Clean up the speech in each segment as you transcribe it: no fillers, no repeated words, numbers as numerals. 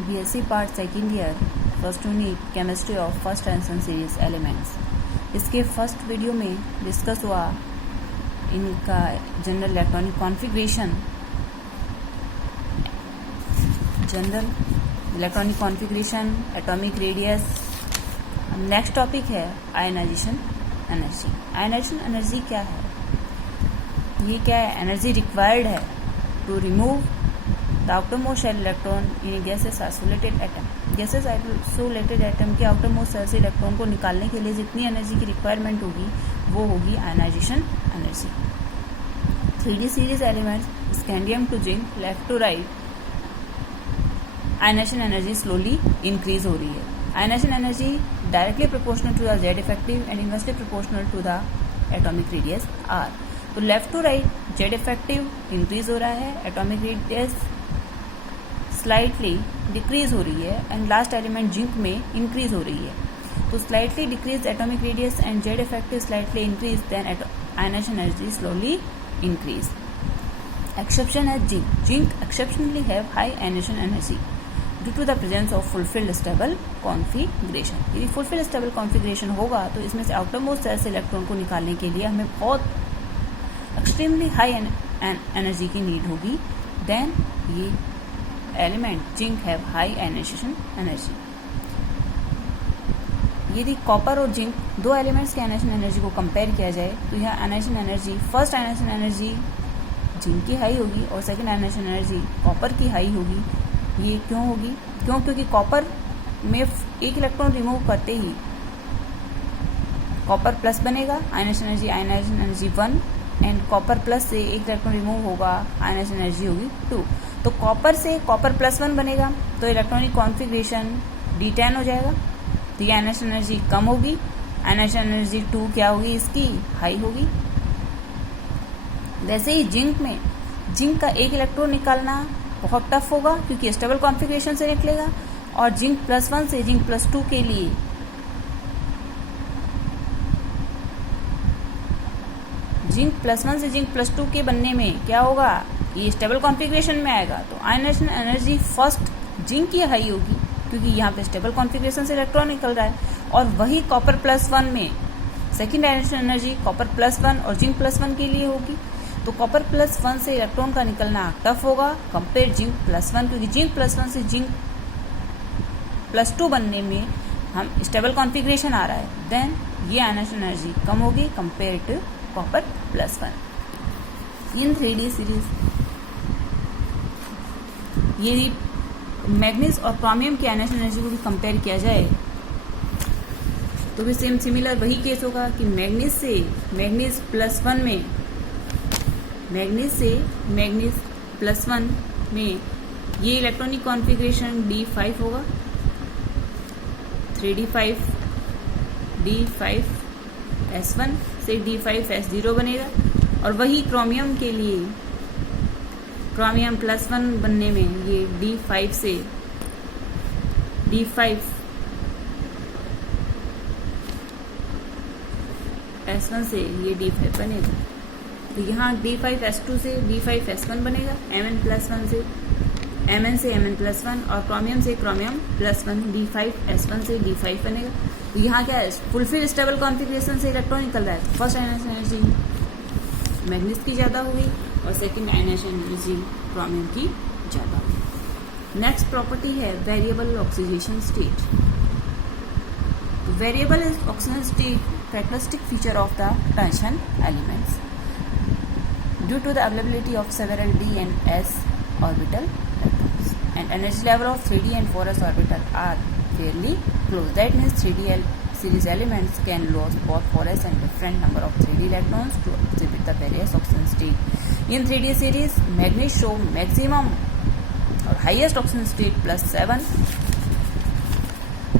BSc part second year first unit chemistry of first tension series elements. इसके first video में discuss हुआ इनका general electronic configuration, atomic radius. Next topic है ionization energy. Ionisation energy क्या है? ये क्या है? एनर्जी रिक्वायर्ड है to remove the outermost shell electron in gases isolated atom. Gases isolated atom के आउटरमोस्ट शेल से इलेक्ट्रॉन को निकालने के लिए जितनी एनर्जी की रिक्वायरमेंट होगी वो होगी ionization energy. 3D series elements scandium to zinc left to right, ionization energy slowly increase हो रही है। Ionization energy directly proportional to the Z effective and inversely proportional to the atomic radius R. तो left to right Z effective increase हो रहा है, atomic radius slightly decrease हो रही है एंड लास्ट एलिमेंट जिंक में इंक्रीज हो रही है। तो slightly decrease atomic radius and Z effective slightly increase, then ionization energy slowly increase. Exception है zinc. Zinc exceptionally have high ionization energy due to the presence of fulfilled stable configuration. यदि fulfilled stable configuration होगा तो इसमें से outermost shell से electron को निकालने के लिए हमें बहुत एक्सट्रीमली हाई एनर्जी की नीड होगी। देन ये element zinc have high ionization energy. यदि कॉपर और जिंक दो एलिमेंट्स के आयनाइजेशन एनर्जी को कंपेयर किया जाए तो यह ionisation energy, first ionisation energy zinc की हाई होगी और सेकंड आयनाइजेशन एनर्जी कॉपर की हाई होगी। ये क्यों होगी? क्योंकि कॉपर में एक इलेक्ट्रॉन रिमूव करते ही कॉपर प्लस बनेगा, ionisation energy 1, and copper plus से एक इलेक्ट्रॉन रिमूव होगा, आयनाइजेशन एनर्जी होगी 2। तो कॉपर से कॉपर +1 बनेगा तो इलेक्ट्रॉनिक कॉन्फ़िगरेशन D10 हो जाएगा। तो ये आयनाइजेशन एनर्जी कम होगी, आयनाइजेशन एनर्जी 2 क्या होगी? इसकी हाई होगी। वैसे ही जिंक में जिंक का एक इलेक्ट्रॉन निकालना बहुत टफ होगा क्योंकि स्टेबल कॉन्फ़िगरेशन से निकलेगा, और जिंक +1 से जिंक +2 के लिए जिंक +1 से जिंक +2 के बनने में क्या होगा? ये स्टेबल कॉन्फ़िगरेशन में आएगा। तो आयनाइजेशन एनर्जी फर्स्ट जिंक की हाई होगी क्योंकि यहाँ पे स्टेबल कॉन्फ़िगरेशन से इलेक्ट्रॉन निकल रहा है, और वही कॉपर +1 में सेकेंड आयनाइजेशन एनर्जी कॉपर +1 और जिंक +1 के लिए होगी। तो कॉपर +1 से इलेक्ट्रॉन का निकलना टफ होगा कंपेयर जिंक +1, क्योंकि जिंक +1 से जिंक +2 बनने में हम स्टेबल कॉन्फ़िगरेशन आ रहा है। देन ये आयनाइजेशन एनर्जी कम होगी compare to copper +1। In 3D series यदि मैग्नीज और क्रोमियम की आयनाइजेशन एनर्जी को भी कंपेयर किया जाए तो भी सेम सिमिलर वही केस होगा कि मैग्नीज +1 में मैग्नीज +1 में ये इलेक्ट्रॉनिक कॉन्फ़िगरेशन D5 होगा, 3D5 D5S1 से D5S0 बनेगा। और वही क्रोमियम के लिए क्रोमियम +1 बनने में ये D5 से D5S1 से ये D5 बनेगा। तो यहाँ D5S2 से D5S1 बनेगा, Mn से Mn+1 और क्रोमियम से क्रोमियम +1, D5S1 से D5 बनेगा। तो यहाँ क्या है? फुलफिल स्टेबल कॉन्फ़िगरेशन से इलेक्ट्रॉन निकल रहा है। फर्स्ट आयनाइजेशन एनर्जी मैग्नीज की ज़्यादा होगी और सेकेंड आयनाइजेशन एनर्जी क्रोमियम की ज़्यादा होगी। नेक्स्ट प्रॉपर्टी है variable oxidation state. Variable oxidation state characteristic feature of the transition elements due to the availability of several d and s orbital electrons, and energy level of 3d and 4s orbital are fairly close. That means 3d series elements can lose both 4s and different number of 3d electrons to exhibit the various oxidation state. In 3d series, manganese show maximum or highest oxidation state +7.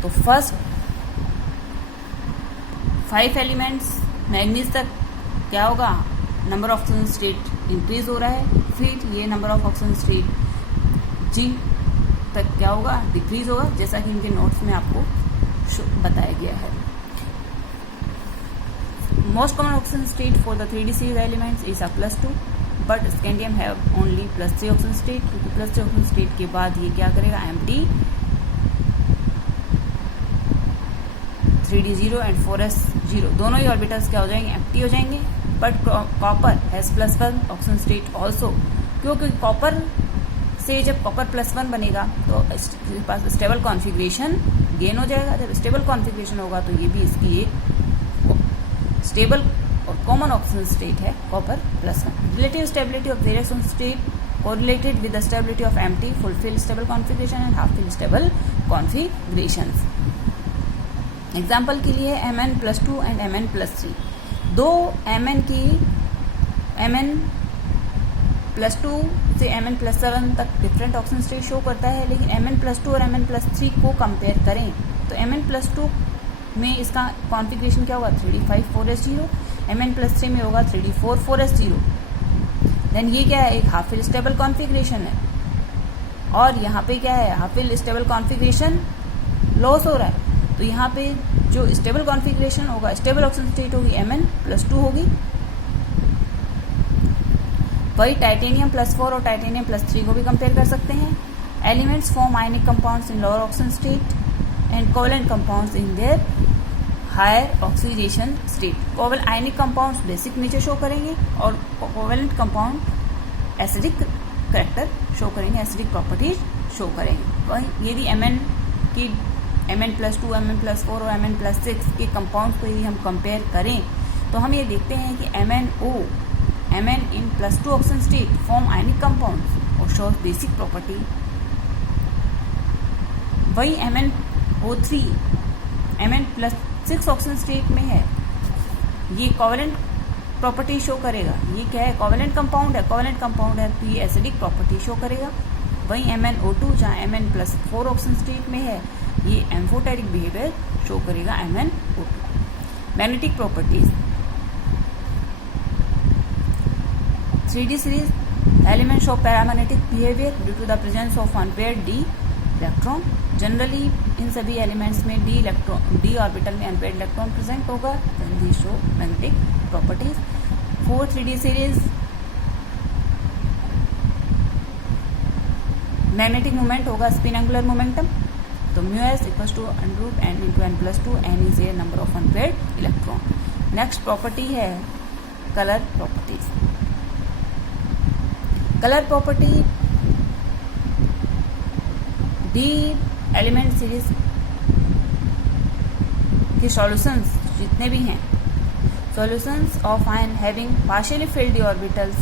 तो first 5 elements manganese तक क्या होगा? Number of oxygen state increase हो रहा है। फिर ये number of oxygen state zinc तक क्या होगा? डिक्रीज होगा, जैसा कि इनके नोट्स में आपको बताया गया है। Most common oxygen state for the 3D series elements is a +2. But scandium have only +3 oxygen state, क्योंकि +3 ऑक्सीजन स्टेट के बाद ये क्या करेगा, एम्प्टी 3d0 एंड 4s0 दोनों ही ऑर्बिटल्स क्या हो जाएंगे, एम्प्टी हो जाएंगे. But copper has +1 oxygen state also, क्योंकि कॉपर से जब कॉपर +1 बनेगा तो इसके पास स्टेबल कॉन्फ़िगरेशन गेन हो जाएगा. जब स्टेबल कॉन्फ़िगरेशन होगा तो ये भी इसकी एक स्टेबल और कॉमन ऑक्सीजन स्टेट है copper +1. Relative stability of various oxygen state correlated with the stability of empty full fill stable configuration and half fill stable configurations. Example के लिए Mn+2 एंड Mn+3 दो Mn की Mn+2 से Mn+7 तक different oxygen state show करता है, लेकिन Mn+2 और Mn+3 को कंपेयर करें तो Mn+2 में इसका कॉन्फ़िगरेशन क्या होगा, 3d5 4s0. Mn+3 में होगा 3d4 4s0. देन ये क्या है, एक हाफ फिल स्टेबल कॉन्फ़िगरेशन है, और यहाँ पे क्या है, half fill stable configuration loss हो रहा है. तो यहाँ पे जो स्टेबल कॉन्फ़िगरेशन होगा, स्टेबल ऑक्सीजन स्टेट होगी Mn+2 होगी. वही टाइटेनियम+4 और टाइटेनियम+3 को भी कंपेयर कर सकते हैं. Elements form ionic compounds in lower oxygen state and covalent compounds in their higher oxidation state. Covalent ionic compounds basic nature show करेंगे और covalent compound acidic character show करेंगे, एसिडिक प्रॉपर्टीज शो करेंगे. वही यदि Mn+2, Mn+4 और Mn+6 के compounds को यदि हम कंपेयर करें तो हम ये देखते हैं कि Mn in +2 oxygen state form ionic compounds और शोज बेसिक प्रॉपर्टी. वही MnO3 Mn+6 ऑक्सीजन स्टेट में है, ये कोवेलेंट प्रॉपर्टी शो करेगा. ये क्या है, कोवेलेंट कंपाउंड है तो ये एसिडिक प्रॉपर्टी शो करेगा. वही MnO2 जहाँ Mn+4 ऑक्सीजन स्टेट में है, ये एम्फोटेरिक बिहेवियर शो करेगा MnO2. Magnetic properties 3d series element show paramagnetic behaviour due to the presence of unpaired d electron. Generally इन सभी एलिमेंट्स में d ऑर्बिटल में अनपेयर्ड इलेक्ट्रॉन प्रेजेंट होगा. Then the show magnetic properties. 4 3d series magnetic moment होगा spin angular momentum. तो μs = n/n+2, n is a number of unpaired electron. Next property है colour properties. Colour property d element series के solutions जितने भी हैं, solutions of ion having partially filled d orbitals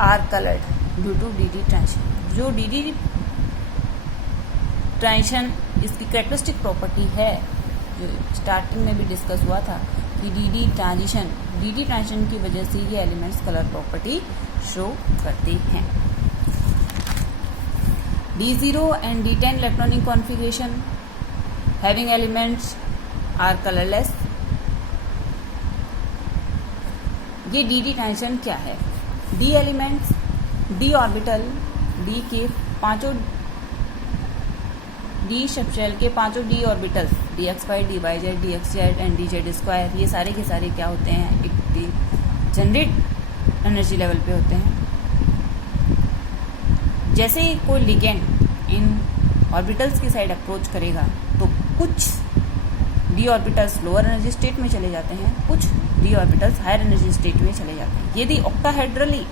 are coloured due to dd transition. जो dd transition इसकी characteristic property है, जो starting में भी डिस्कस हुआ था कि dd ट्रांजिशन की वजह से ये एलिमेंट्स कलर प्रॉपर्टी शो करते हैं. d0 and d10 electronic configuration having elements are colourless. ये dd ट्रांजिशन क्या है, d elements d orbital d के पांचों d सबशेल के पांचों d orbitals dx5 dyz dxz and dz2 ये सारे के सारे क्या होते हैं, एक जनरेट एनर्जी लेवल पे होते हैं. जैसे ही कोई लिगेंड इन ऑर्बिटल्स की साइड अप्रोच करेगा तो कुछ d orbitals lower energy state में चले जाते हैं, कुछ d orbitals higher energy state में चले जाते हैं. यदि ऑक्टाहेड्रली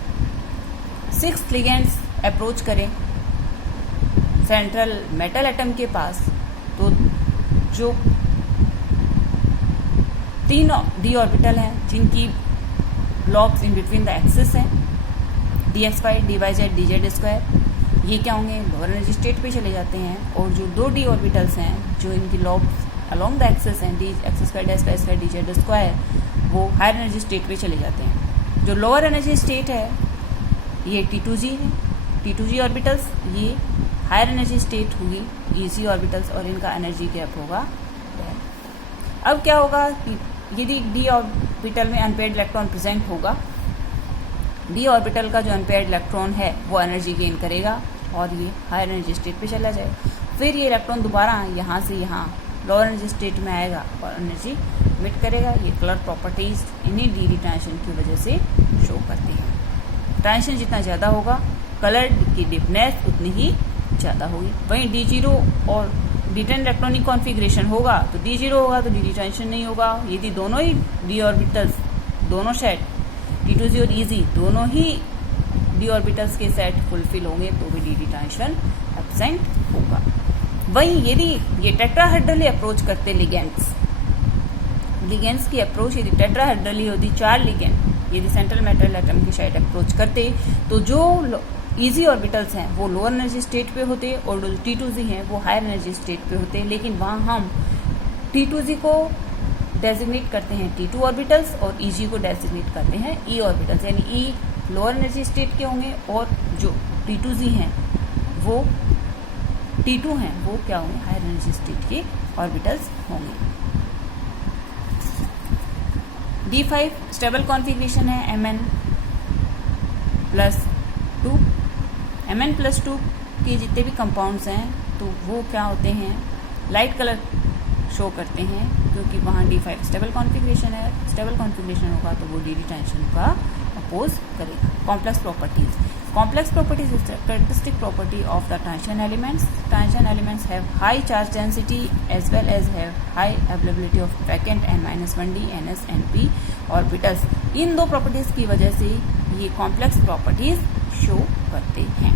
6 लिगेंड्स अप्रोच करें सेंट्रल मेटल एटम के पास, तो जो 3 d ऑर्बिटल हैं जिनकी lobes in between the axis हैं dx5 dyz dz2, ये क्या होंगे, लोअर एनर्जी स्टेट पे चले जाते हैं. और जो 2 d ऑर्बिटल्स हैं जो इनकी लॉब्स अलोंग द एक्सिस हैं x2 dz2, वो हायर एनर्जी स्टेट पे चले जाते हैं. जो लोअर एनर्जी स्टेट है ये T2g है, T2g ऑर्बिटल्स ये हायर एनर्जी स्टेट होगी EC ऑर्बिटल्स, और इनका एनर्जी गैप होगा. अब क्या होगा कि यदि d ऑर्बिटल में अनपेयर्ड इलेक्ट्रॉन प्रेजेंट होगा, d ऑर्बिटल का जो अनपेयर्ड इलेक्ट्रॉन है वो एनर्जी गेन करेगा और ये हायर एनर्जी स्टेट पे चला जाए. फिर ये इलेक्ट्रॉन दोबारा यहाँ से यहाँ लोअर एनर्जी स्टेट में आएगा और एनर्जी मिट करेगा। ये कलर प्रॉपर्टीज इन्हीं डी ट्रांजिशन की वजह से शो करती है। ट्रांजिशन जितना ज़्यादा होगा कलर की डीपनेस उतनी ही ज़्यादा होगी। वहीं D0 और D10 इलेक्ट्रॉनिक कॉन्फ़िगरेशन होगा तो D0 होगा तो डी ट्रांजिशन नहीं होगा। यदि दोनों ही d ऑर्बिटल्स, दोनों सेट T2z और EZ दोनों ही d ऑर्बिटल्स के सेट फुलफिल होंगे तो भी डी ट्रांजिशन एब्सेंट होगा। वहीं यदि ये टेट्राहेड्रली अप्रोच करते लिगेंड्स की अप्रोच यदि टेट्राहेड्रली होती, 4 लिगेंड यदि सेंट्रल मेटल एटम की साइड अप्रोच करते तो जो इजी ऑर्बिटल्स हैं वो लोअर एनर्जी स्टेट पे होते और जो T2z हैं वो हायर एनर्जी स्टेट पे होते। लेकिन वहाँ हम T2z को डेजिग्नेट करते हैं T2 ऑर्बिटल्स और EG को डेजिग्नेट करते हैं E ऑर्बिटल्स, यानी E लोअर एनर्जी स्टेट के होंगे और जो T2z हैं वो T2 हैं वो क्या होंगे, हायर एनर्जी स्टेट के ऑर्बिटल्स होंगे। D5 स्टेबल कॉन्फ़िगरेशन है Mn+2। Mn+2 के जितने भी कंपाउंड्स हैं तो वो क्या होते हैं, लाइट कलर शो करते हैं क्योंकि वहाँ D5 स्टेबल कॉन्फ़िगरेशन है। स्टेबल कॉन्फ़िगरेशन होगा तो वो डी ट्रांजिशन का अपोज करेगा। Complex properties is characteristic property of the transition elements. Transition elements have high charge density as well as have high availability of vacant n-1d ns np orbitals. इन दो properties की वजह से ये complex properties show करते हैं।